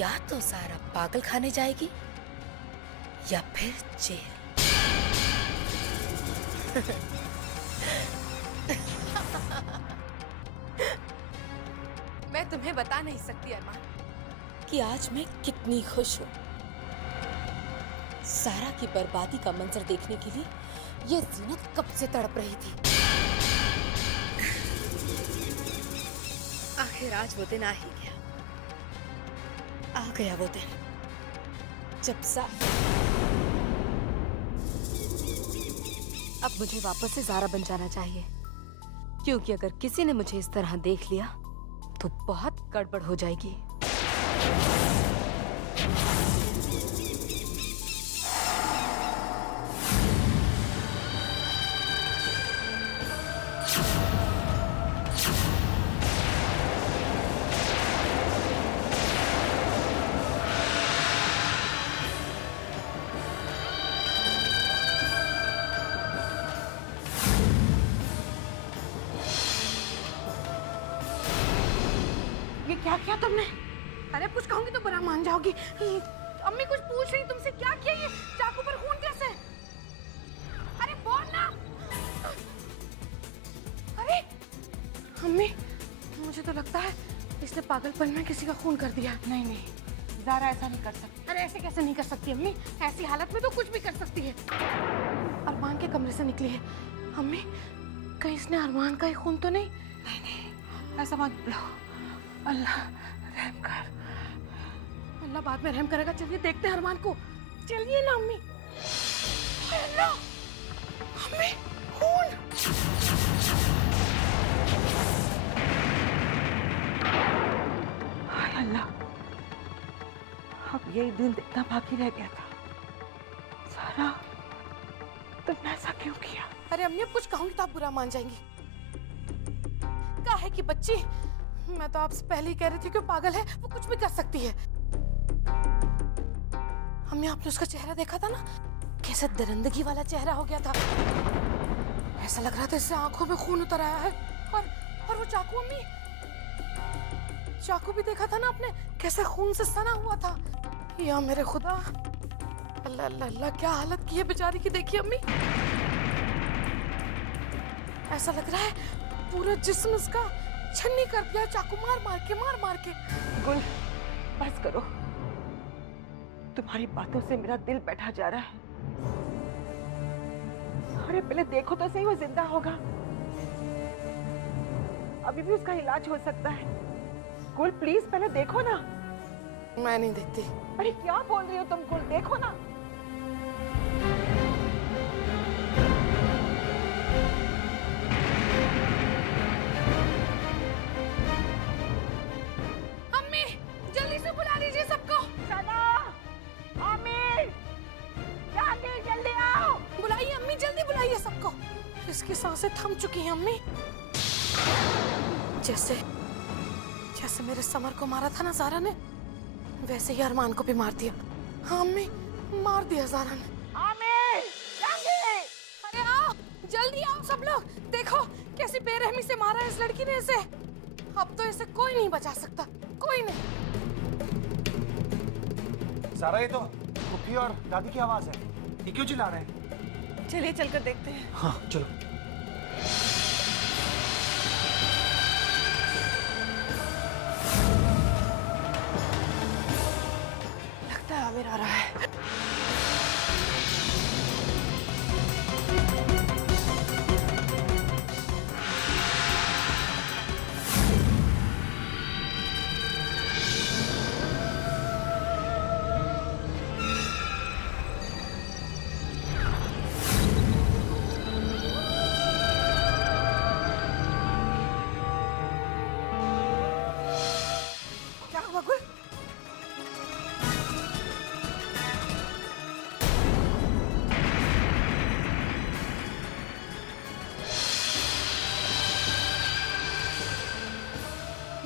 या तो सारा पागल खाने जाएगी या फिर जेल। मैं तुम्हें बता नहीं सकती अरमान कि आज मैं कितनी खुश हूँ। सारा की बर्बादी का मंजर देखने के लिए ये जीनत कब से तड़प रही थी। आखिर आज वो दिन आ ही गया। आ गया वो दिन जब अब मुझे वापस से ज़ारा बन जाना चाहिए, क्योंकि अगर किसी ने मुझे इस तरह देख लिया तो बहुत गड़बड़ हो जाएगी। ये क्या किया तुमने? अरे कुछ कहूंगी तो बुरा मान जाओगी। अम्मी कुछ पूछ रही तुमसे, क्या किया ये? चाकू पर खून कैसे? अरे बोल ना। अरे अम्मी, मुझे तो लगता है इसने पागलपन में किसी का खून कर दिया। नहीं नहीं, ज़ारा ऐसा नहीं कर सकती। अरे ऐसे कैसे नहीं कर सकती अम्मी? ऐसी हालत में तो कुछ भी कर सकती है। अरमान के कमरे से निकली है। अम्मी, कहीं इसने अरमान का ही खून तो नहीं? नहीं नहीं, ऐसा मत बोलो। अल्लाह रहम कर। अल्लाह बाद में रहम करेगा। चलिए देखते हैं अरमान को। चलिए ना अम्मी। अल्लाह, अम्मी खून। हाय अल्लाह, अब यही दिन देखना बाकी रह गया था। सारा, तुमने ऐसा क्यों किया? अरे अम्मी, अब कुछ कहूंगी तो आप बुरा मान जाएंगी। क्या है कि बच्ची, मैं तो आपसे पहले ही कह रही थी कि वो पागल है, वो कुछ भी कर सकती है। अम्मी, आपने उसका चेहरा देखा था ना, कैसे दरिंदगी वाला चेहरा हो गया था। ऐसा लग रहा था इससे आंखों में खून उतर आया है। और वो चाकू अम्मी, चाकू भी देखा था ना आपने, कैसे खून से सना हुआ था। या मेरे खुदा, अल्लाह अल्लाह अल्लाह, क्या हालत की है बेचारी की। देखिए अम्मी, ऐसा लग रहा है पूरा जिस्म इसका छन्नी कर दिया चाकू मार मार के। गुल, बस करो। तुम्हारी बातों से मेरा दिल बैठा जा रहा है। अरे पहले देखो तो सही, वो जिंदा होगा। अभी भी उसका इलाज हो सकता है। गुल प्लीज पहले देखो ना। मैं नहीं देखती। अरे क्या बोल रही हो तुम? गुल देखो ना। अम्मी, जल्दी से बुला लीजिए सबको। सना, आमिर, जाके जल्दी आओ। बुलाइए अम्मी, जल्दी बुलाइए सबको। इसकी सांसें थम चुकी हैं अम्मी। जैसे मेरे समर को मारा था ना ज़ारा ने, वैसे ही अरमान को भी मार दिया। हाँ अम्मी, मार दिया ज़ारा ने। आमिर, जाके। अरे आओ, जल्दी आओ सब लोग। देखो कैसी बेरहमी से मारा है इस लड़की ने इसे। अब तो इसे कोई नहीं बचा सकता, कोई नहीं। सारा, ये तो फूफी और दादी की आवाज है। ये क्यों चिल्ला रहे हैं? चलिए चलकर देखते हैं। हाँ चलो। लगता है आमिर आ रहा है। क्या हुआ गुल?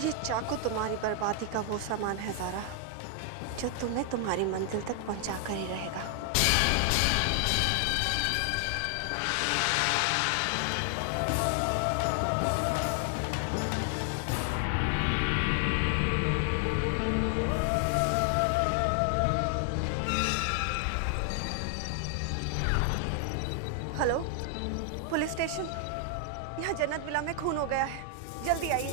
ये चाकू तुम्हारी बर्बादी का वो सामान है ज़ारा, जो तुम्हें तुम्हारी मंजिल तक पहुंचा कर ही रहेगा। Hello, police station. यहाँ जन्नत विला में खून हो गया है, जल्दी आइए।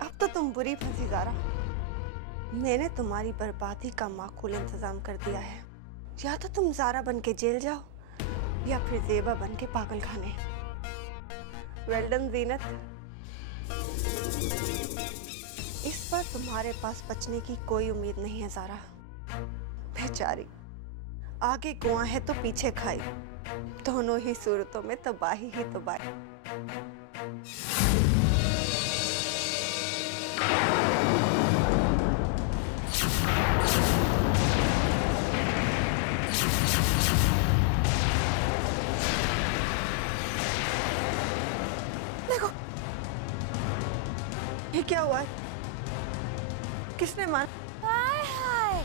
अब तो तुम बुरी फंसी ज़ारा। मैंने तुम्हारी बर्बादी का माकूल इंतजाम कर दिया है। या तो तुम ज़ारा बन के जेल जाओ या फिर ज़ेबा बन के पागल खाने। वेल डन ज़ीनत। इस बार तुम्हारे पास बचने की कोई उम्मीद नहीं है ज़ारा। बेचारी, आगे कुआं है तो पीछे खाई, दोनों ही सूरतों में तबाही ही तबाही। देखो, ये क्या हुआ है? किसने मारा? हाय हाय,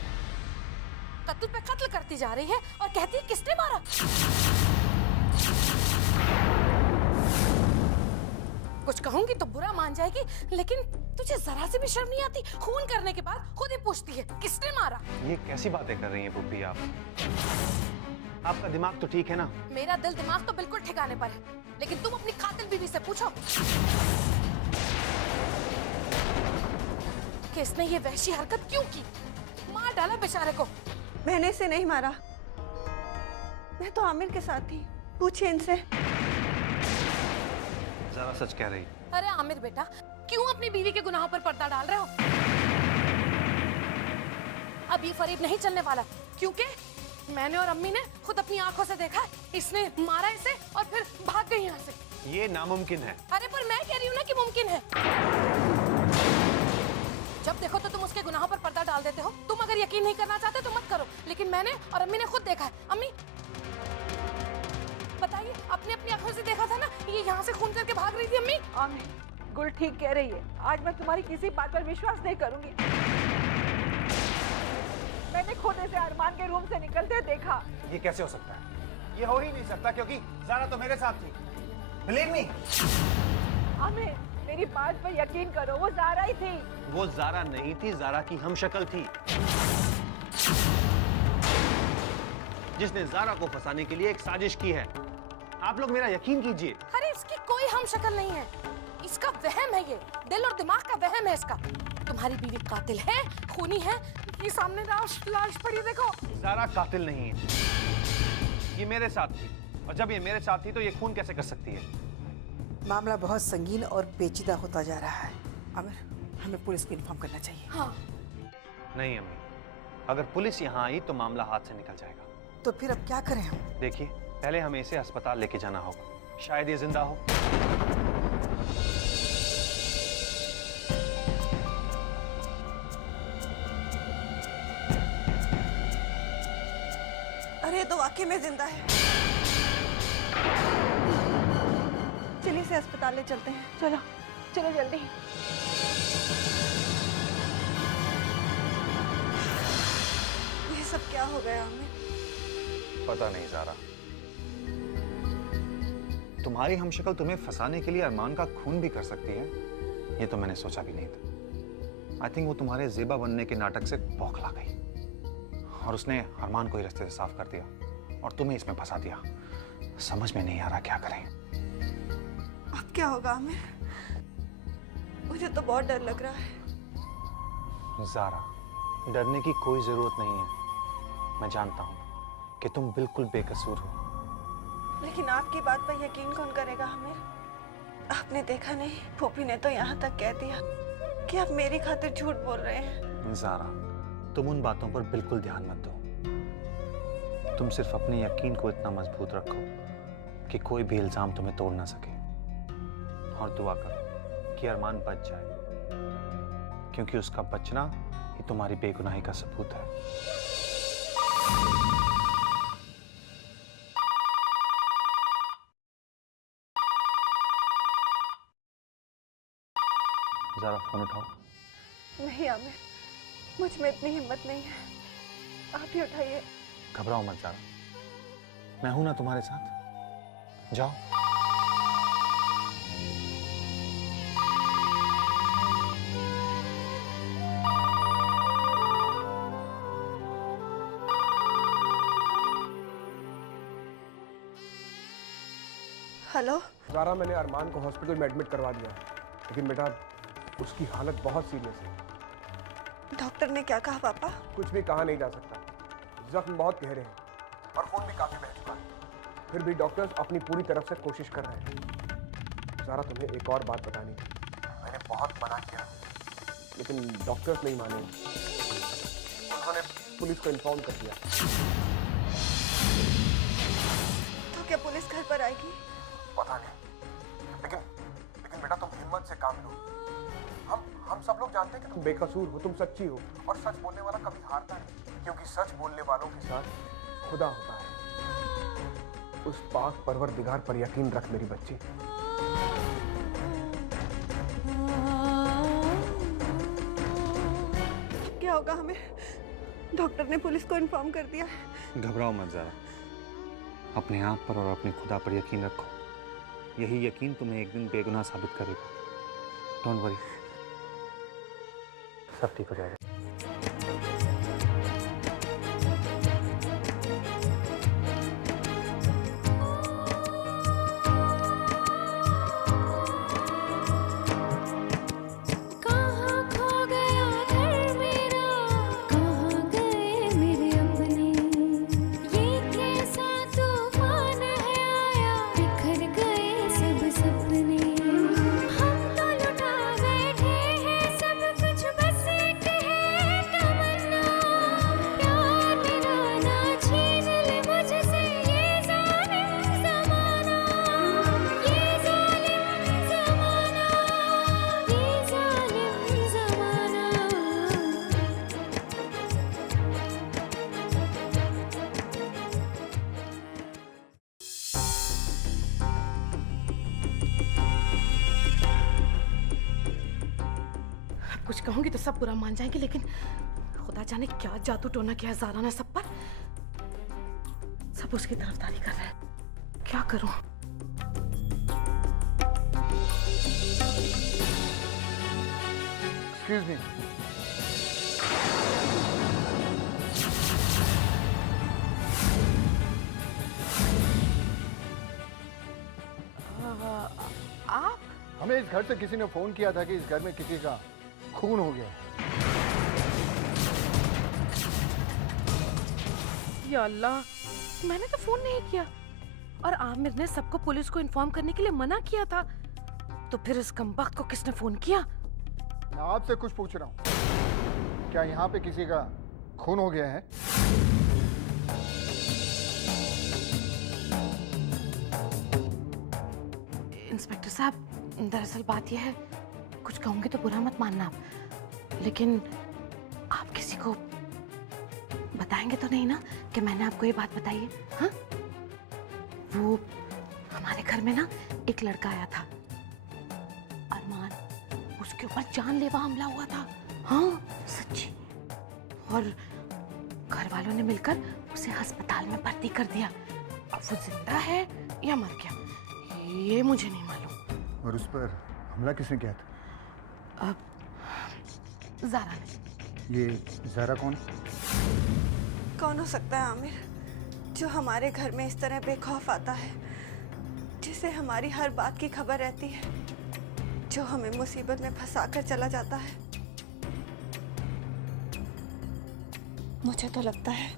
कत्ल पे कत्ल करती जा रही है और कहती है किसने मारा। कुछ कहूंगी तो बुरा मान जाएगी, लेकिन तुझे जरा से भी शर्म नहीं आती? खून करने के बाद खुद ही पूछती है किसने मारा। ये कैसी बातें कर रही हैं पुप्पी आप? आपका दिमाग तो ठीक है ना? मेरा दिल दिमाग तो बिल्कुल ठिकाने पर है, लेकिन तुम अपनी कातिल बीवी से पूछो कि इसने ये वहशी हरकत क्यों की। मार डाला बेचारे को। मैंने इसे नहीं मारा, मैं तो आमिर के साथ थी। पूछिए इनसे। ज़ारा सच कह रही। अरे आमिर बेटा, क्यों अपनी बीवी के गुनाहों पर पर्दा डाल रहे हो? अब ये फरेब नहीं चलने वाला, क्योंकि मैंने और अम्मी ने खुद अपनी आंखों से देखा, इसने मारा इसे और फिर भाग गई यहाँ से। ये नामुमकिन है। अरे पर मैं कह रही हूँ ना कि मुमकिन है। जब देखो तो तुम उसके गुनाहों पर पर्दा डाल देते हो। तुम अगर यकीन नहीं करना चाहते तो मत करो, लेकिन मैंने और अम्मी ने खुद देखा है। अम्मी बताइए, अपनी अपनी आंखों से देखा था ना, ये यहाँ से खून करके भाग रही थी। अम्मी आमिर, गुल ठीक कह रही है। आज मैं तुम्हारी किसी बात पर विश्वास नहीं करूंगी। मैंने खुद इसे अरमान के रूम से निकलते देखा। ये कैसे हो सकता है? ये हो ही नहीं सकता, क्योंकि ज़ारा तो मेरे साथ थी। Believe me. आमिर, मेरी बात पर यकीन करो, वो ज़ारा ही थी। वो ज़ारा नहीं थी, ज़ारा की हमशक्ल थी, जिसने ज़ारा को फंसाने के लिए एक साजिश की है। आप लोग मेरा यकीन कीजिए। अरे इसकी कोई हम शक्ल नहीं है, इसका वहम है। ये दिल और दिमाग का वहम है इसका। तुम्हारी बीवी कातिल है, खूनी है। ये सामने लाश पड़ी, देखो। ज़ारा कातिल नहीं है, ये मेरे साथ थी, और जब ये मेरे साथ थी तो ये खून कैसे कर सकती है? मामला बहुत संगीन और पेचीदा होता जा रहा है। आमिर, हमें पुलिस को इन्फॉर्म करना चाहिए। हाँ। नहीं अम्मी, अगर पुलिस यहाँ आई तो मामला हाथ से निकल जाएगा। तो फिर अब क्या करें हम? देखिए, पहले हमें इसे अस्पताल लेके जाना होगा, शायद ये जिंदा हो। अरे तो वाकई में जिंदा है। चलिए इसे अस्पताल ले चलते हैं। चलो चलो जल्दी। ये सब क्या हो गया हमें? पता नहीं ज़ारा, तुम्हारी हमशक्ल तुम्हें फंसाने के लिए अरमान का खून भी कर सकती है, ये तो मैंने सोचा भी नहीं था। आई थिंक वो तुम्हारे ज़ेबा बनने के नाटक से बौखला गई और उसने अरमान को ही रास्ते से साफ कर दिया और तुम्हें इसमें फंसा दिया। समझ में नहीं आ रहा क्या करें। अब क्या होगा हमें? मुझे तो बहुत डर लग रहा है। ज़ारा, डरने की कोई जरूरत नहीं है। मैं जानता हूँ कि तुम बिल्कुल बेकसूर हो। लेकिन आपकी बात पर यकीन कौन करेगा हमें? आपने देखा नहीं, फूफी ने तो यहाँ तक कह दिया कि आप मेरी खातिर झूठ बोल रहे हैं। ज़ारा, तुम उन बातों पर बिल्कुल ध्यान मत दो। तुम सिर्फ अपने यकीन को इतना मजबूत रखो कि कोई भी इल्जाम तुम्हें तोड़ ना सके, और दुआ करो कि अरमान बच जाए, क्योंकि उसका बचना ही तुम्हारी बेगुनाही का सबूत है। ज़रा फोन उठाओ। नहीं आमिर, मुझ में इतनी हिम्मत नहीं है, आप ही उठाइए। घबराओ मत ज़ारा, मैं हूं ना तुम्हारे साथ। जाओ। हेलो। ज़ारा, मैंने अरमान को हॉस्पिटल में एडमिट करवा दिया है, लेकिन बेटा उसकी हालत बहुत सीरियस है। डॉक्टर ने क्या कहा पापा? कुछ भी कहा नहीं जा सकता। जख्म बहुत गहरे हैं और खून भी काफी बह चुका है। फिर भी डॉक्टर्स अपनी पूरी तरफ से कोशिश कर रहे हैं। ज़ारा, तुम्हें एक और बात बतानी थी। मैंने बहुत मना किया, लेकिन डॉक्टर्स नहीं माने। उन्होंने पुलिस को इन्फॉर्म कर दिया। तो क्या पुलिस घर पर आएगी? पता नहीं, लेकिन बेटा तुम हिम्मत से काम लो। हम सब लोग जानते हैं कि तुम बेकसूर हो, तुम सच्ची हो, और सच बोलने वाला कभी हारता नहीं, क्योंकि सच बोलने वालों के साथ खुदा होता है। उस पाक परवरदिगार पर यकीन रख मेरी बच्ची। क्या होगा हमें? डॉक्टर ने पुलिस को इन्फॉर्म कर दिया है। घबराओ मत ज़ारा, अपने आप पर और अपने खुदा पर यकीन रखो। यही यकीन तुम्हें एक दिन बेगुनाह साबित करेगा। डोंट वरी, सब ठीक हो जाएगा। कुछ कहूंगी तो सब बुरा मान जाएंगे, लेकिन खुदा जाने क्या जादू टोना किया ज़ारा ने सब पर। सब उसकी तरफदारी कर रहे हैं। क्या करूं? Excuse me. आप? हमें इस घर से किसी ने फोन किया था कि इस घर में किसी का खून हो गया है। या अल्लाह, मैंने तो फोन नहीं किया, और आमिर ने सबको पुलिस को इन्फॉर्म करने के लिए मना किया था। तो फिर इस कमबख्त को किसने फोन किया? मैं आपसे कुछ पूछ रहा हूँ, क्या यहाँ पे किसी का खून हो गया है? इंस्पेक्टर साहब, दरअसल बात यह है, कुछ कहूंगी तो बुरा मत मानना आप, लेकिन आप किसी को बताएंगे तो नहीं ना कि मैंने आपको ये बात बताई है? हाँ? वो हमारे घर में ना एक लड़का आया था, अरमान, उसके ऊपर जानलेवा हमला हुआ था। हाँ सच्ची। और घर वालों ने मिलकर उसे अस्पताल में भर्ती कर दिया। अब वो जिंदा है या मर गया ये मुझे नहीं मालूम। और उस पर हमला किसने किया था? अब ज़ारा ने। ये ज़ारा कौन? कौन हो सकता है आमिर, जो हमारे घर में इस तरह बेखौफ आता है, जिसे हमारी हर बात की खबर रहती है, जो हमें मुसीबत में फंसा कर चला जाता है? मुझे तो लगता है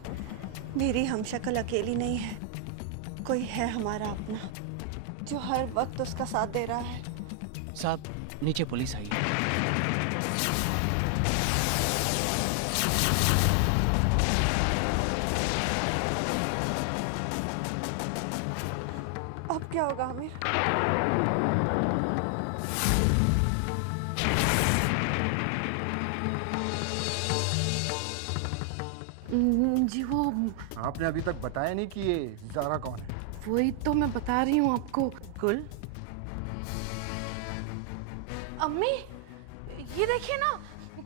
मेरी हमशक्ल अकेली नहीं है, कोई है हमारा अपना जो हर वक्त उसका साथ दे रहा है। साहब, नीचे पुलिस आई है। अब क्या होगा आमिर? जी वो आपने अभी तक बताया नहीं कि ये ज़ारा कौन है। वही तो मैं बता रही हूँ आपको। कुल अम्मी, ये देखिए ना,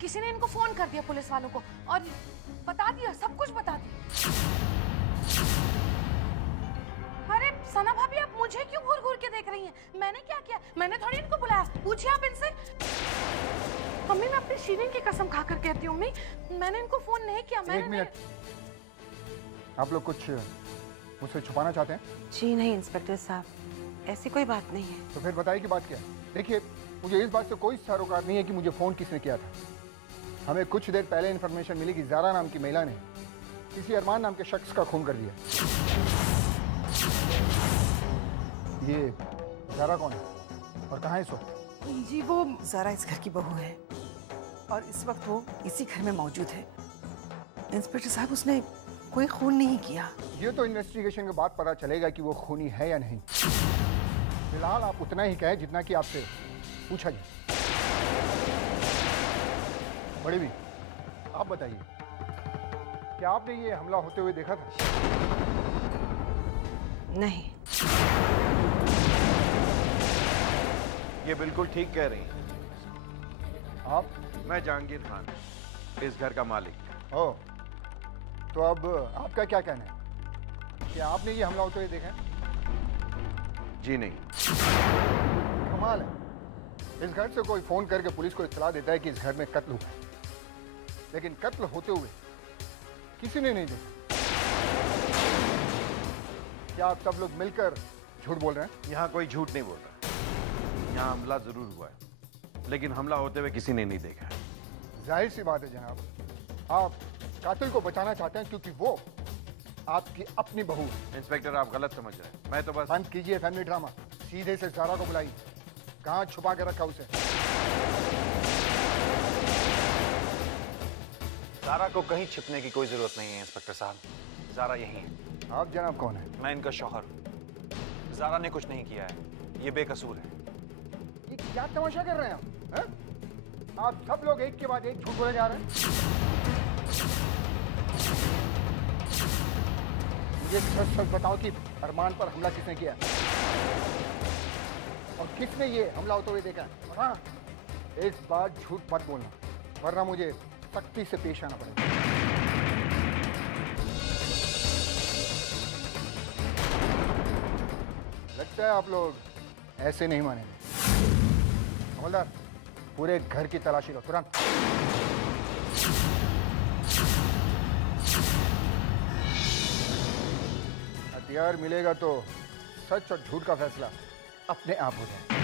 किसी ने इनको फोन कर दिया पुलिस वालों को, और बता दिया, सब कुछ बता दिया। अरे सना भाभी, आप मुझे क्यों घूर घूर के देख रही हैं? मैंने क्या किया? मैंने थोड़ी इनको बुलाया, पूछिए आप इनसे। अम्मी, मैं अपनी शीरीन की कसम खाकर कहती हूँ अम्मी, मैंने इनको फोन नहीं किया। एक मिनट, आप लोग कुछ मुझसे छुपाना चाहते हैं? जी नहीं इंस्पेक्टर साहब, ऐसी कोई बात नहीं है। तो फिर बताइए कि बात क्या है। देखिए, मुझे इस बात से कोई सरोकार नहीं है कि मुझे फ़ोन किसने किया था। हमें कुछ देर पहले इन्फॉर्मेशन मिली कि ज़ारा नाम की महिला ने किसी अरमान नाम के शख्स का खून कर दिया। ये ज़ारा कौन है और कहाँ है इस वक्त? जी वो ज़ारा इस घर की बहू है और इस वक्त वो इसी घर में मौजूद है। इंस्पेक्टर साहब, उसने कोई खून नहीं किया। ये तो इन्वेस्टिगेशन के बाद पता चलेगा कि वो खूनी है या नहीं। फिलहाल आप उतना ही कहें जितना कि आपसे पूछा जाए। बड़ी भी, आप बताइए, क्या आपने ये हमला होते हुए देखा था? नहीं। ये बिल्कुल ठीक कह रही हैं। आप? मैं जहांगीर खान, इस घर का मालिक। ओ, तो अब आपका क्या कहना है? क्या आपने ये हमला होते हुए देखा है? जी नहीं। कमाल है, इस घर से कोई फोन करके पुलिस को इत्तला देता है कि इस घर में कत्ल हुआ है, लेकिन कत्ल होते हुए किसी ने नहीं देखा। क्या आप सब लोग मिलकर झूठ बोल रहे हैं? यहाँ कोई झूठ नहीं बोल रहा। यहाँ हमला जरूर हुआ है, लेकिन हमला होते हुए किसी ने नहीं देखा है। जाहिर सी बात है जनाब, आप कातिल को बचाना चाहते हैं क्योंकि वो आपकी अपनी बहू है। इंस्पेक्टर, आप गलत समझ रहे हैं। मैं तो बस... बंद कीजिए फैमिली ड्रामा, सीधे से ज़ारा को बुलाइए। कहाँ छुपा के रखा उसे? ज़ारा को कहीं छिपने की कोई जरूरत नहीं है इंस्पेक्टर साहब। ज़ारा यहीं है। आप जनाब कौन है? मैं इनका शौहर। ज़ारा ने कुछ नहीं किया है, ये बेकसूर है। ये क्या तमाशा कर रहे हैं आप? हैं? आप सब लोग एक के बाद एक झूठ बोले जा रहे हैं। मुझे सच सच बताओ कि अरमान पर हमला किसने किया और किसने ये हमला होते हुए देखा है? और हाँ, इस बार झूठ मत बोलना, वरना मुझे सख्ती से पेश आना पड़ेगा। लगता है आप लोग ऐसे नहीं मानेंगे। हवलदार, पूरे घर की तलाशी लो तुरंत। हथियार मिलेगा तो सच और झूठ का फैसला अपने आप हो जाए।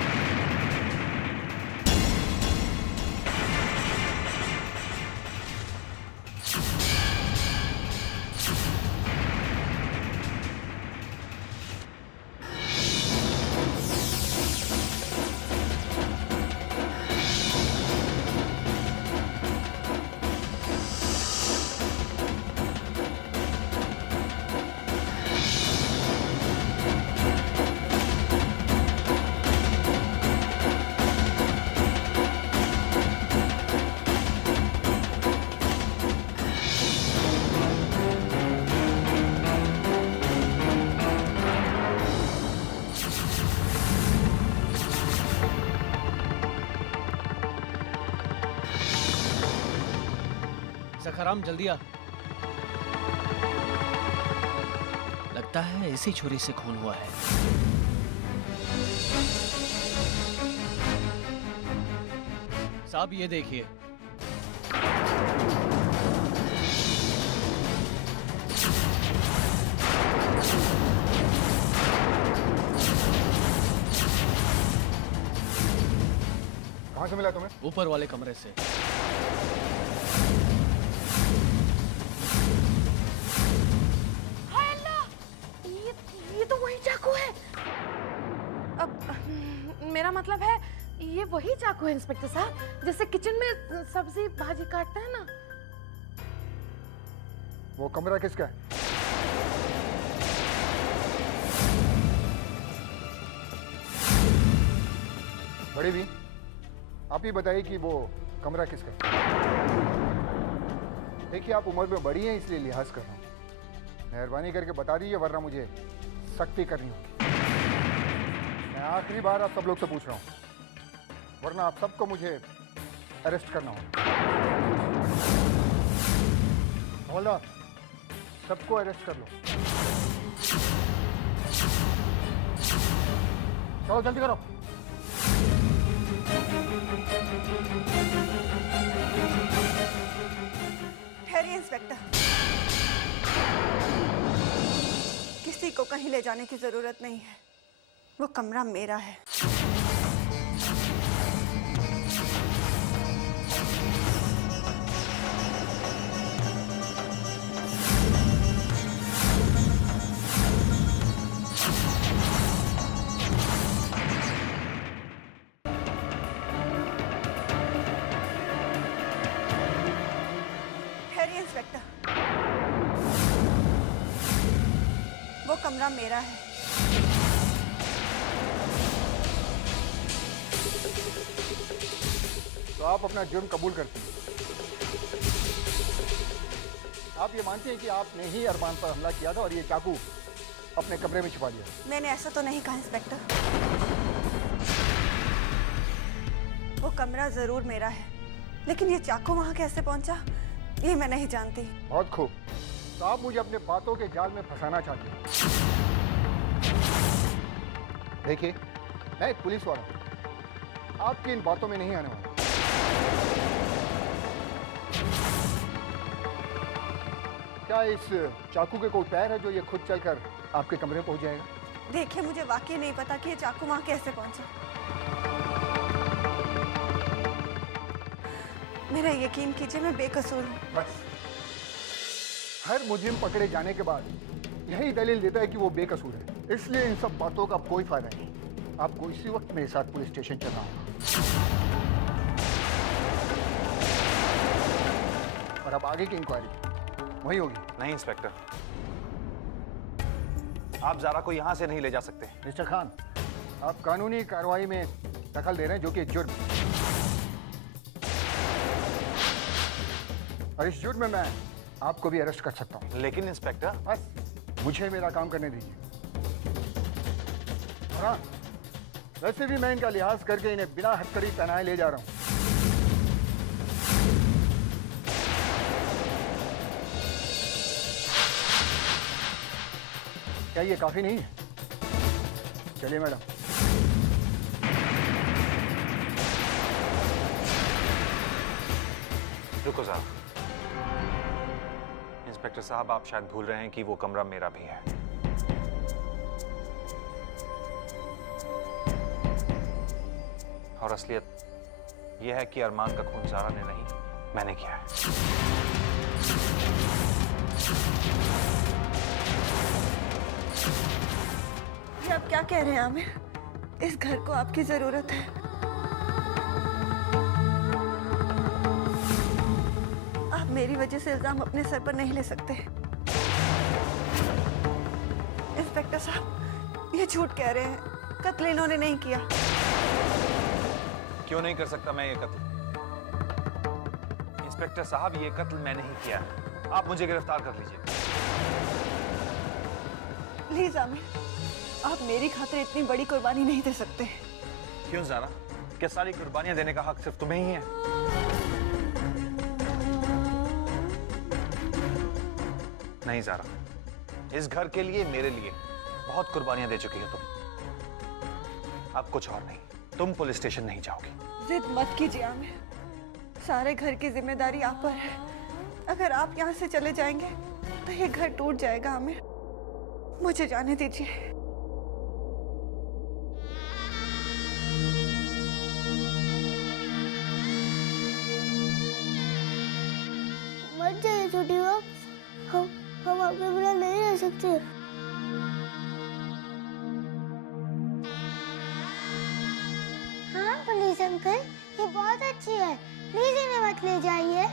सखाराम, जल्दी आ। लगता है इसी छुरी से खून हुआ है। साहब ये देखिए। कहाँ से मिला तुम्हें? ऊपर वाले कमरे से। ये तो वही चाकू है। अब मेरा मतलब है ये वही चाकू है इंस्पेक्टर साहब, जैसे किचन में सब्जी भाजी काटते हैं ना। वो कमरा किसका है? बड़ी भी, आप ही बताइए कि वो कमरा किसका है? देखिए, आप उम्र में बड़ी हैं इसलिए लिहाज कर रहा हूँ। मेहरबानी करके बता दीजिए, वरना मुझे सख्ती करनी होगी। मैं आखिरी बार आप सब लोग से पूछ रहा हूँ, वरना आप सबको मुझे अरेस्ट करना होगा। हवलदार, सबको अरेस्ट कर लो। चलो जल्दी करो। ठहरिए इंस्पेक्टर, किसी को कहीं ले जाने की जरूरत नहीं है। वो कमरा मेरा है। ठहरिए इंस्पेक्टर, वो कमरा मेरा है। तो आप अपना जुर्म कबूल करती हैं। आप ये मानते हैं कि आपने ही अरमान पर हमला किया था और ये चाकू अपने कमरे में छुपा लिया? मैंने ऐसा तो नहीं कहा इंस्पेक्टर। वो कमरा जरूर मेरा है, लेकिन ये चाकू वहां कैसे पहुंचा ये मैं नहीं जानती। बहुत खूब। तो आप मुझे अपने बातों के जाल में फंसाना चाहती हैं। देखिए, मैं एक पुलिस वाला हूं, आपकी इन बातों में नहीं आने वाला। क्या इस चाकू के कोई पैर है जो ये खुद चलकर आपके कमरे में पहुंच जाएगा? देखिए, मुझे वाकई नहीं पता कि ये चाकू वहां कैसे पहुंचा। मेरा यकीन कीजिए, मैं बेकसूर हूँ। बस हर मुजरिम पकड़े जाने के बाद यही दलील देता है कि वो बेकसूर है, इसलिए इन सब बातों का कोई फायदा नहीं। आपको इसी वक्त मेरे साथ पुलिस स्टेशन चलना होगा। और अब आगे की इंक्वायरी वही होगी। नहीं इंस्पेक्टर, आप ज़ारा को यहाँ से नहीं ले जा सकते। मिस्टर खान, आप कानूनी कार्रवाई में दखल दे रहे हैं जो कि एक जुर्म है। और इस जुर्म में मैं आपको भी अरेस्ट कर सकता हूँ। लेकिन इंस्पेक्टर, बस मुझे मेरा काम करने दीजिए। और हाँ, वैसे भी मैं इनका लिहाज करके इन्हें बिना हथकड़ी पहनाए ले जा रहा हूँ। क्या ये काफी नहीं है? चलिए मैडम। रुको ज़रा। इंस्पेक्टर साहब, आप शायद भूल रहे हैं कि वो कमरा मेरा भी है। और असलियत यह है कि अरमान का खून ज़ारा ने नहीं, मैंने किया है। ये आप क्या कह रहे हैं आमिर? इस घर को आपकी जरूरत है। आप मेरी वजह से इल्जाम अपने सर पर नहीं ले सकते। इंस्पेक्टर साहब, ये झूठ कह रहे हैं। कत्ल इन्होंने नहीं किया। क्यों नहीं कर सकता मैं ये कत्ल? इंस्पेक्टर साहब, ये कत्ल मैंने ही किया है। आप मुझे गिरफ्तार कर लीजिए। प्लीज आमिर, आप मेरी खातिर इतनी बड़ी कुर्बानी नहीं दे सकते। क्यों ज़ारा? क्या सारी कुर्बानियां देने का हक सिर्फ तुम्हें ही है? नहीं ज़ारा, इस घर के लिए, मेरे लिए बहुत कुर्बानियां दे चुकी हो तुम। अब कुछ और नहीं, तुम पुलिस स्टेशन नहीं जाओगी। जिद मत कीजिए आमिर, सारे घर की जिम्मेदारी आप पर है। अगर आप यहाँ से चले जाएंगे तो ये घर टूट जाएगा आमिर। मुझे जाने दीजिए। मत जाइए छोटी बहू, हम आपके बिना नहीं रह सकते। हाँ पुलिस अंकल, ये बहुत अच्छी है, प्लीज इन्हें मत ले जाइए।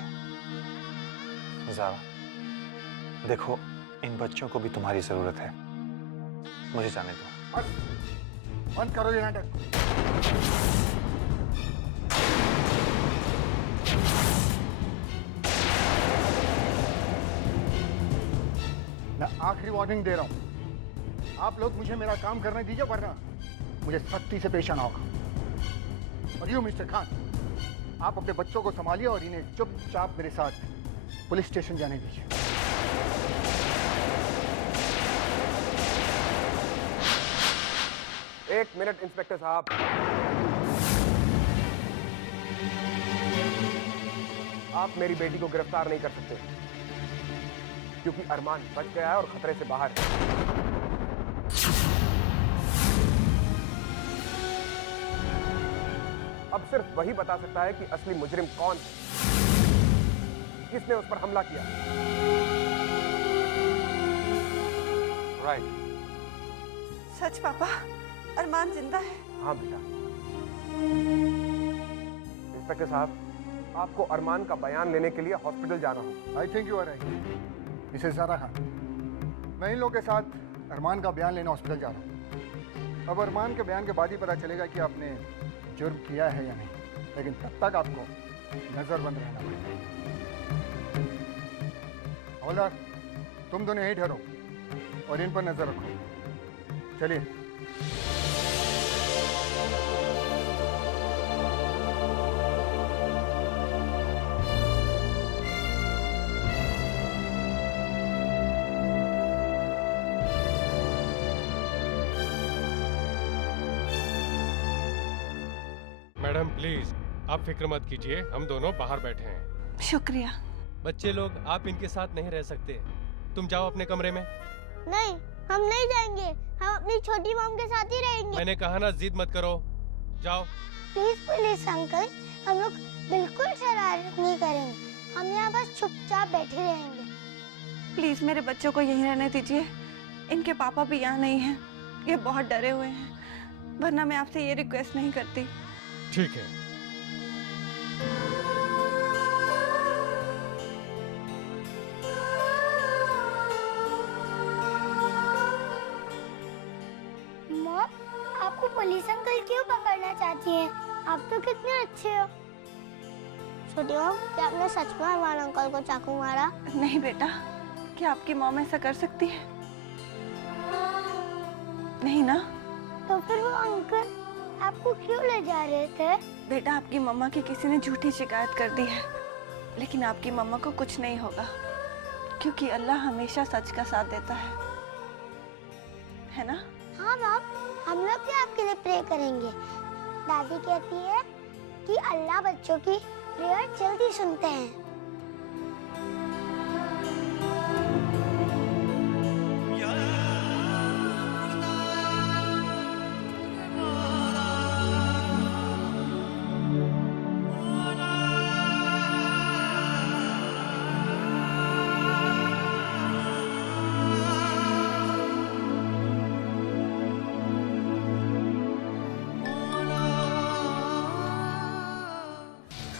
ज़ारा, देखो, इन बच्चों को भी तुम्हारी जरूरत है। मुझे जाने दो। बंद करो ये नाटक। मैं आखिरी वार्निंग दे रहा हूं, आप लोग मुझे मेरा काम करने दीजिए, वरना मुझे सख्ती से पेश आना होगा। और यू मिस्टर खान, आप अपने बच्चों को संभालिए और इन्हें चुपचाप मेरे साथ पुलिस स्टेशन जाने दीजिए। एक मिनट इंस्पेक्टर साहब। आप मेरी बेटी को गिरफ्तार नहीं कर सकते क्योंकि अरमान बच गया है और खतरे से बाहर है। अब सिर्फ वही बता सकता है कि असली मुजरिम कौन है, किसने उस पर हमला किया। राइट। सच पापा, अरमान जिंदा है? हाँ बेटा। इंस्पेक्टर साहब, आपको अरमान का बयान लेने के लिए हॉस्पिटल जाना होगा। I think you are right Mrs Zara Khan. मैं इन लोगों के साथ अरमान का बयान लेने हॉस्पिटल जा रहा हूँ। अब अरमान के बयान के बाद ही पता चलेगा कि आपने जुर्म किया है या नहीं, लेकिन तब तक आपको नजरबंद रहना पड़ेगा। हवलदार, तुम दोनों यहीं ठहरो और इन पर नजर रखो। चलिए। मैडम प्लीज, आप फिक्र मत कीजिए, हम दोनों बाहर बैठे हैं। शुक्रिया। बच्चे लोग, आप इनके साथ नहीं रह सकते, तुम जाओ अपने कमरे में। नहीं, हम नहीं जाएंगे, हम अपनी छोटी मॉम के साथ ही रहेंगे। मैंने कहा ना, जिद मत करो, जाओ। प्लीज पुलिस अंकल, हम लोग बिल्कुल शरारत नहीं करेंगे, हम यहाँ बस चुपचाप बैठे रहेंगे। प्लीज मेरे बच्चों को यहीं रहने दीजिए, इनके पापा भी यहाँ नहीं हैं, ये बहुत डरे हुए हैं, वरना मैं आपसे ये रिक्वेस्ट नहीं करती। ठीक है। मॉम, आपको पुलिस अंकल क्यों पकड़ना चाहती हैं? आप तो कितने अच्छे हो। छोटी मॉम, क्या आपने सच में हमारे अंकल को चाकू मारा? नहीं बेटा, क्या आपकी मॉम ऐसा कर सकती है? नहीं ना? तो फिर वो अंकल आपको क्यों ले जा रहे थे? बेटा, आपकी मम्मा की किसी ने झूठी शिकायत कर दी है, लेकिन आपकी मम्मा को कुछ नहीं होगा, क्योंकि अल्लाह हमेशा सच का साथ देता है ना? हाँ मॉम, हम लोग भी आपके लिए प्रे करेंगे। दादी कहती है कि अल्लाह बच्चों की प्रेयर जल्दी सुनते हैं।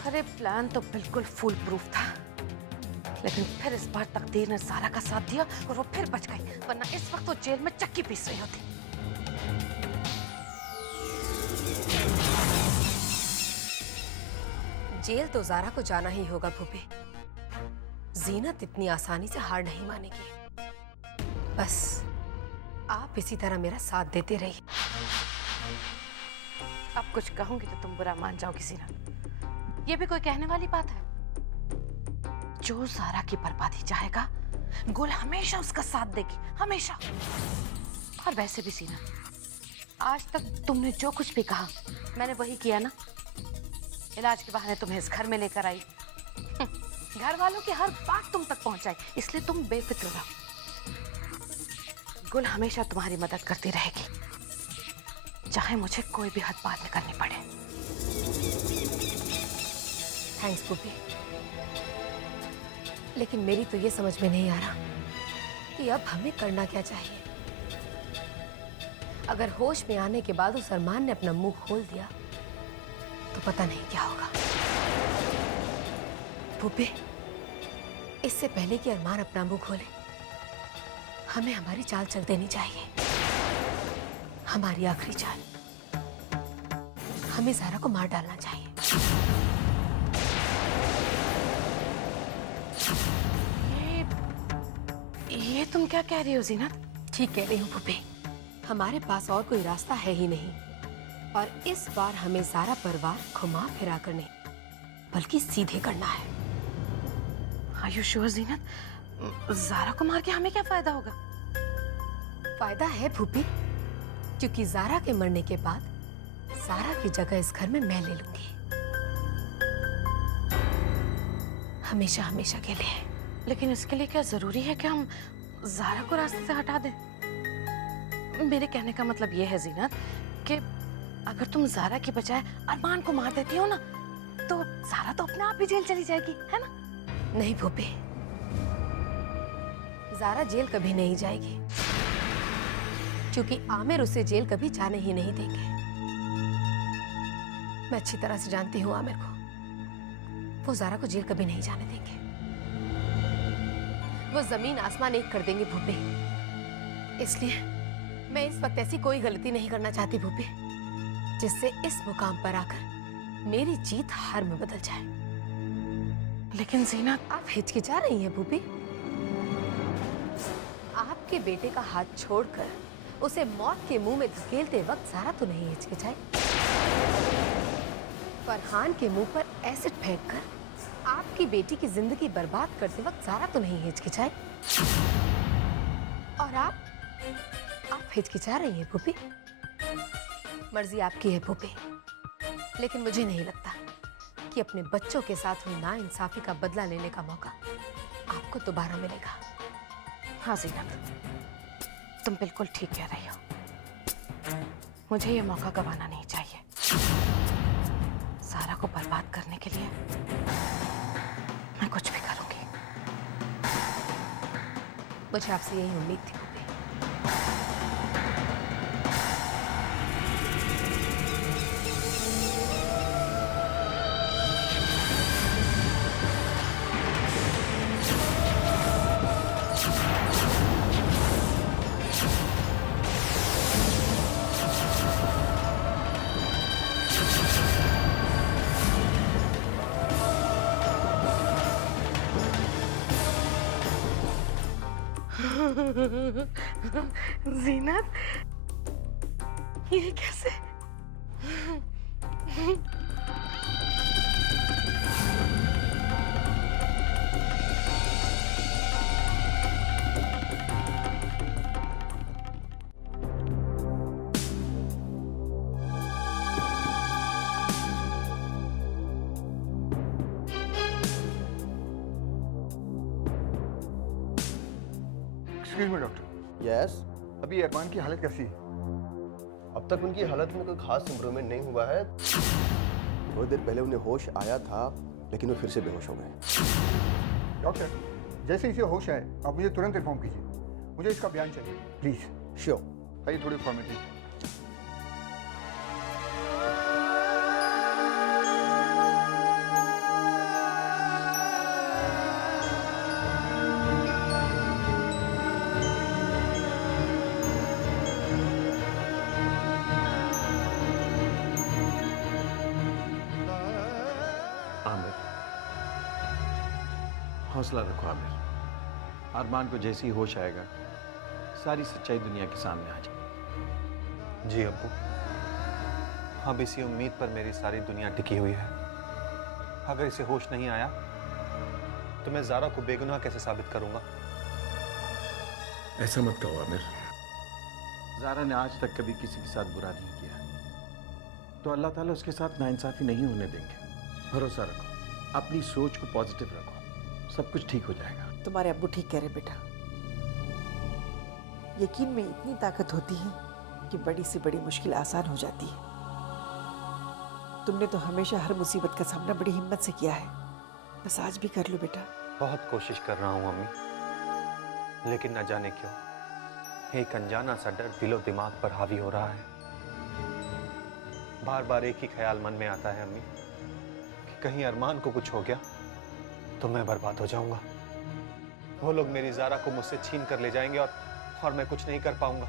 अरे प्लान तो बिल्कुल फूल प्रूफ था, लेकिन फिर इस बार तकदीर ने ज़ारा का साथ दिया और वो फिर बच गई, वरना इस वक्त वो जेल में चक्की पीस रही होती। जेल तो ज़ारा को जाना ही होगा भूपी। जीनत इतनी आसानी से हार नहीं मानेगी। बस आप इसी तरह मेरा साथ देते रहिए। अब कुछ कहूंगी तो तुम बुरा मान जाओगी सीना। ये भी कोई कहने वाली बात है? जो ज़ारा की बर्बादी चाहेगा, गुल हमेशा उसका साथ देगी, हमेशा। और वैसे भी सीना, आज तक तुमने जो कुछ भी कहा मैंने वही किया ना। इलाज के बहाने तुम्हें इस घर में लेकर आई, घर वालों की हर बात तुम तक पहुंचाई, इसलिए तुम बेफिक्र रहो। गुल हमेशा तुम्हारी मदद करती रहेगी, चाहे मुझे कोई भी हद पार न करनी पड़े। थैंक्स भूपी, लेकिन मेरी तो ये समझ में नहीं आ रहा कि अब हमें करना क्या चाहिए। अगर होश में आने के बाद उस अरमान ने अपना मुंह खोल दिया तो पता नहीं क्या होगा। भूपी, इससे पहले कि अरमान अपना मुंह खोले, हमें हमारी चाल चल देनी चाहिए, हमारी आखिरी चाल। हमें ज़ारा को मार डालना चाहिए। ये तुम क्या कह रही हो जीनत? ठीक कह रही हूँ भूपी, हमारे पास और कोई रास्ता है ही नहीं, और इस बार हमें ज़ारा परिवार घुमा फिरा कर नहीं, बल्कि सीधे करना है। Are you sure जीनत? ज़ारा को मार के हमें क्या फायदा होगा? फायदा है भूपी, क्योंकि ज़ारा के मरने के बाद ज़ारा की जगह इस घर में मैं ले लूंगी, हमेशा हमेशा के लिए। लेकिन इसके लिए क्या जरूरी है कि हम ज़ारा को रास्ते से हटा दें? मेरे कहने का मतलब ये है जीनत कि अगर तुम जारा के बजाय अरमान को मार देती हो ना, तो जारा तो अपने आप ही जेल चली जाएगी, है ना? नहीं भूपी, जारा जेल कभी नहीं जाएगी, क्योंकि आमिर उसे जेल कभी जाने ही नहीं देंगे। मैं अच्छी तरह से जानती हूँ आमिर को, वो जारा को जेल कभी नहीं जाने देंगे। वो जमीन आसमान एक कर देंगे भूपी। इसलिए मैं इस वक्त ऐसी कोई गलती नहीं करना चाहती भूपी, जिससे इस मुकाम पर आकर मेरी जीत हार में बदल जाए। लेकिन जीना, आप हिचकिचा रही हैं भूपी। आपके बेटे का हाथ छोड़कर उसे मौत के मुंह में धकेलते वक्त जारा तो नहीं हिचकिचाई। फरहान के मुंह पर एसिड फेंककर आपकी बेटी की जिंदगी बर्बाद करते वक्त जारा तो नहीं हिचकिचाई। और आप हिचकिचा रही हैं भूपी। मर्जी आपकी है भूपी, लेकिन मुझे नहीं लगता कि अपने बच्चों के साथ हुई नाइंसाफी का बदला लेने का मौका आपको दोबारा मिलेगा। हाँ ज़ीनत, तुम बिल्कुल ठीक कह रही हो। मुझे ये मौका गंवाना नहीं चाहिए। सारा को बर्बाद करने के लिए मैं कुछ भी करूंगी। मुझे आपसे यही उम्मीद थी भूपी। ज़ीनत, ये कैसे? Excuse me doctor. यस। अभी अरमान की हालत कैसी है? अब तक उनकी हालत में कोई खास इंप्रूवमेंट नहीं हुआ है। थोड़ी देर पहले उन्हें होश आया था, लेकिन वो फिर से बेहोश हो गए। डॉक्टर, जैसे इसे होश आए आप मुझे तुरंत इन्फॉर्म कीजिए। मुझे इसका बयान चाहिए प्लीज। श्योर। आइए थोड़ी फॉर्मेलिटी। आमिर, हौसला रखो आमिर। अरमान को जैसे ही होश आएगा सारी सच्चाई दुनिया के सामने आ जाए। जी अब्बू, अब इसी उम्मीद पर मेरी सारी दुनिया टिकी हुई है। अगर इसे होश नहीं आया तो मैं जारा को बेगुनाह कैसे साबित करूंगा? ऐसा मत कहो आमिर। जारा ने आज तक कभी किसी के साथ बुरा नहीं किया, तो अल्लाह ताला उसके साथ नाइंसाफी नहीं होने देंगे। भरोसा रखो, अपनी सोच को पॉजिटिव रखो, सब कुछ ठीक हो जाएगा। तुम्हारे अब्बू ठीक कह रहे बेटा। यकीन में इतनी ताकत होती है कि बड़ी से बड़ी मुश्किल आसान हो जाती है। तुमने तो हमेशा हर मुसीबत का सामना बड़ी हिम्मत से किया है, बस आज भी कर लो बेटा। बहुत कोशिश कर रहा हूं अम्मी, लेकिन न जाने क्यों एक अनजाना सा डर दिलो दिमाग पर हावी हो रहा है। बार बार एक ही ख्याल मन में आता है अम्मी कि कहीं अरमान को कुछ हो गया तो मैं बर्बाद हो जाऊंगा। वो लोग मेरी जारा को मुझसे छीन कर ले जाएंगे और मैं कुछ नहीं कर पाऊंगा।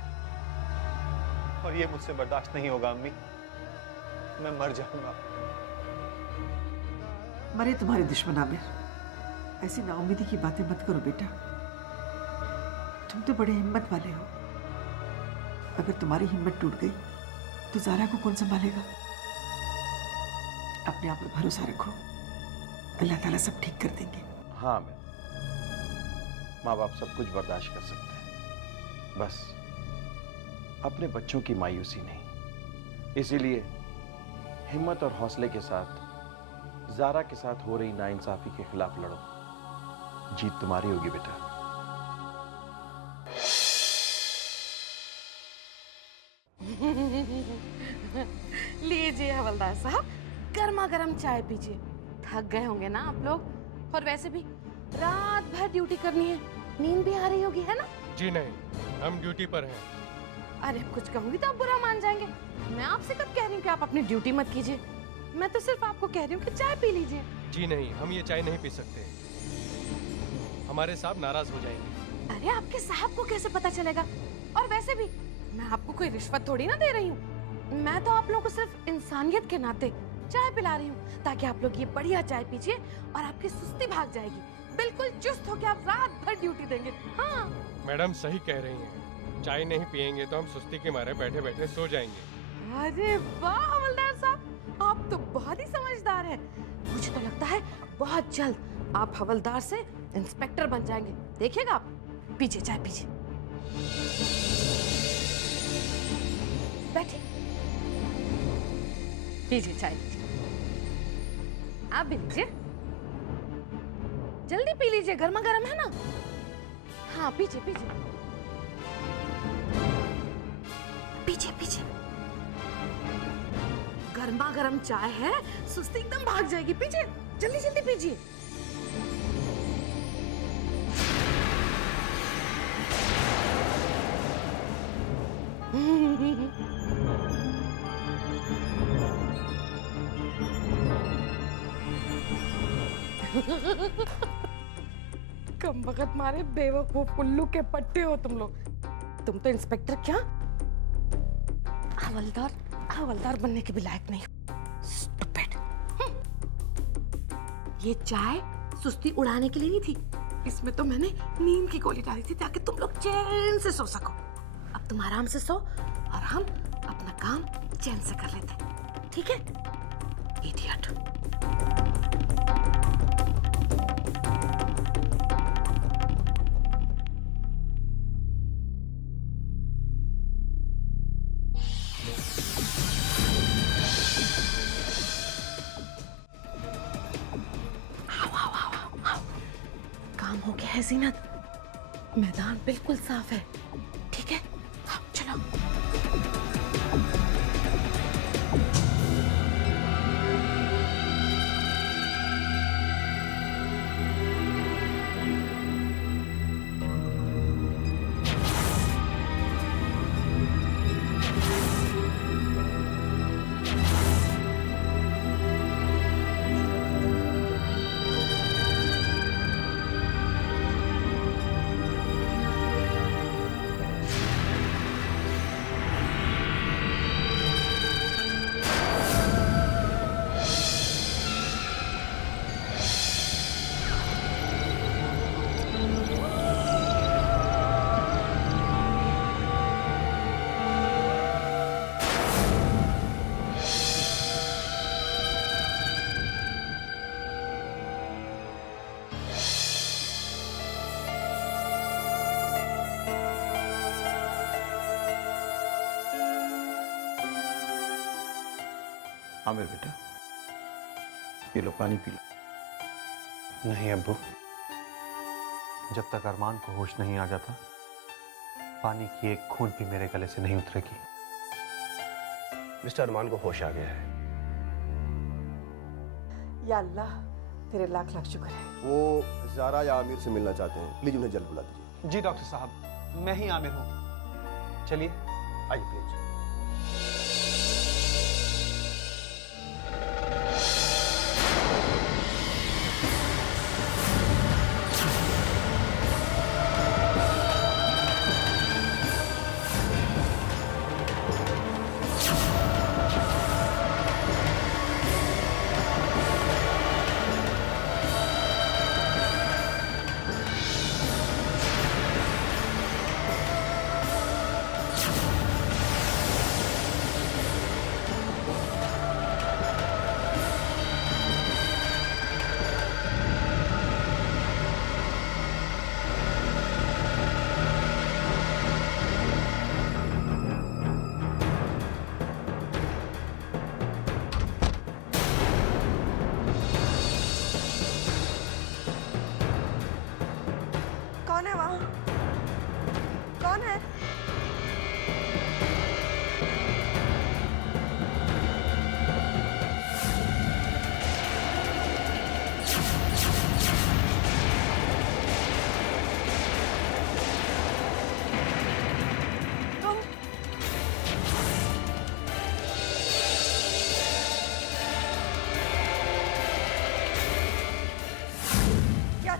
और ये मुझसे बर्दाश्त नहीं होगा अम्मी, मैं मर जाऊंगा। मरे तुम्हारे दुश्मन आमिर, ऐसी नाउमीदी की बातें मत करो बेटा। तुम तो बड़े हिम्मत वाले हो। अगर तुम्हारी हिम्मत टूट गई तो जारा को कौन संभालेगा? अपने आप पर भरोसा रखो, अल्लाह ताला सब ठीक कर देंगे। हाँ आमिर, माँ बाप सब कुछ बर्दाश्त कर सकते हैं, बस अपने बच्चों की मायूसी नहीं। इसीलिए हिम्मत और हौसले के साथ जारा के साथ हो रही नाइंसाफी के खिलाफ लड़ो। जीत तुम्हारी होगी बेटा। लीजिए हवलदार साहब, गर्मा गर्म चाय पीजिए। थक गए होंगे ना आप लोग, और वैसे भी रात भर ड्यूटी करनी है, नींद भी आ रही होगी, है ना? जी नहीं, हम ड्यूटी पर हैं। अरे कुछ कहूंगी तो आप बुरा मान जाएंगे। मैं आपसे कब कह रही हूँ कि आप अपनी ड्यूटी मत कीजिए, मैं तो सिर्फ आपको कह रही हूँ कि चाय पी लीजिए। जी नहीं, हम ये चाय नहीं पी सकते, हमारे साहब नाराज हो जाएंगे। अरे आपके साहब को कैसे पता चलेगा? और वैसे भी मैं आपको कोई रिश्वत थोड़ी ना दे रही हूँ, मैं तो आप लोगों को सिर्फ इंसानियत के नाते चाय पिला रही हूँ, ताकि आप लोग ये बढ़िया चाय पीजिए और आपकी सुस्ती भाग जाएगी। बिल्कुल चुस्त होकर आप रात भर ड्यूटी देंगे। हाँ मैडम सही कह रही हैं, चाय नहीं पियेंगे तो हम सुस्ती के मारे बैठे बैठे सो जाएंगे। अरे वाह हवलदार साहब, आप तो बहुत ही समझदार हैं। मुझे तो लगता है बहुत जल्द आप हवलदार से इंस्पेक्टर बन जाएंगे, देखिएगा आप। पीजिए चाय पीजिए, बैठिए, पीजिए चाय पीजिए। आप भी लीजिए, जल्दी पी लीजिए, गर्मा गर्म है ना। हाँ पीजिए पीजिए पीजिए पीजिए, गर्मा गर्म चाय है, सुस्ती एकदम भाग जाएगी। पीजिए, जल्दी जल्दी पीजिए। कम वक्त मारे बेवकूफ उल्लू के पट्टे हो तुम लोग। तुम तो इंस्पेक्टर क्या, हवलदार बनने के भी लायक नहीं हो। Stupid। ये चाय सुस्ती उड़ाने के लिए नहीं थी, इसमें तो मैंने नींद की गोली डाली थी ताकि तुम लोग चैन से सो सको। अब तुम आराम से सो और हम अपना काम चैन से कर लेते हैं, ठीक है? इडियट। काम हो गया है जीनत, मैदान बिल्कुल साफ है, ठीक है? हाँ, चलो। आमिर बेटा, ये लो पानी पी लो। नहीं अब्बू, जब तक अरमान को होश नहीं आ जाता, पानी की एक घूंट भी मेरे गले से नहीं उतरेगी। मिस्टर अरमान को होश आ गया है। या अल्लाह, तेरे लाख लाख शुक्र है। वो ज़ारा या आमिर से मिलना चाहते हैं, प्लीज उन्हें जल्द बुला दीजिए। जी डॉक्टर साहब, मैं ही आमिर हूँ। चलिए आइए प्लीज।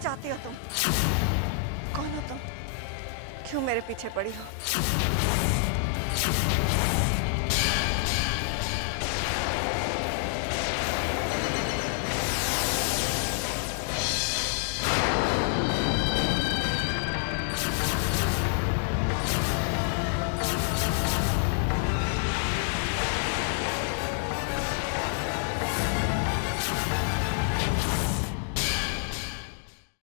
चाहती हो तुम? कौन हो तुम? क्यों मेरे पीछे पड़ी हो?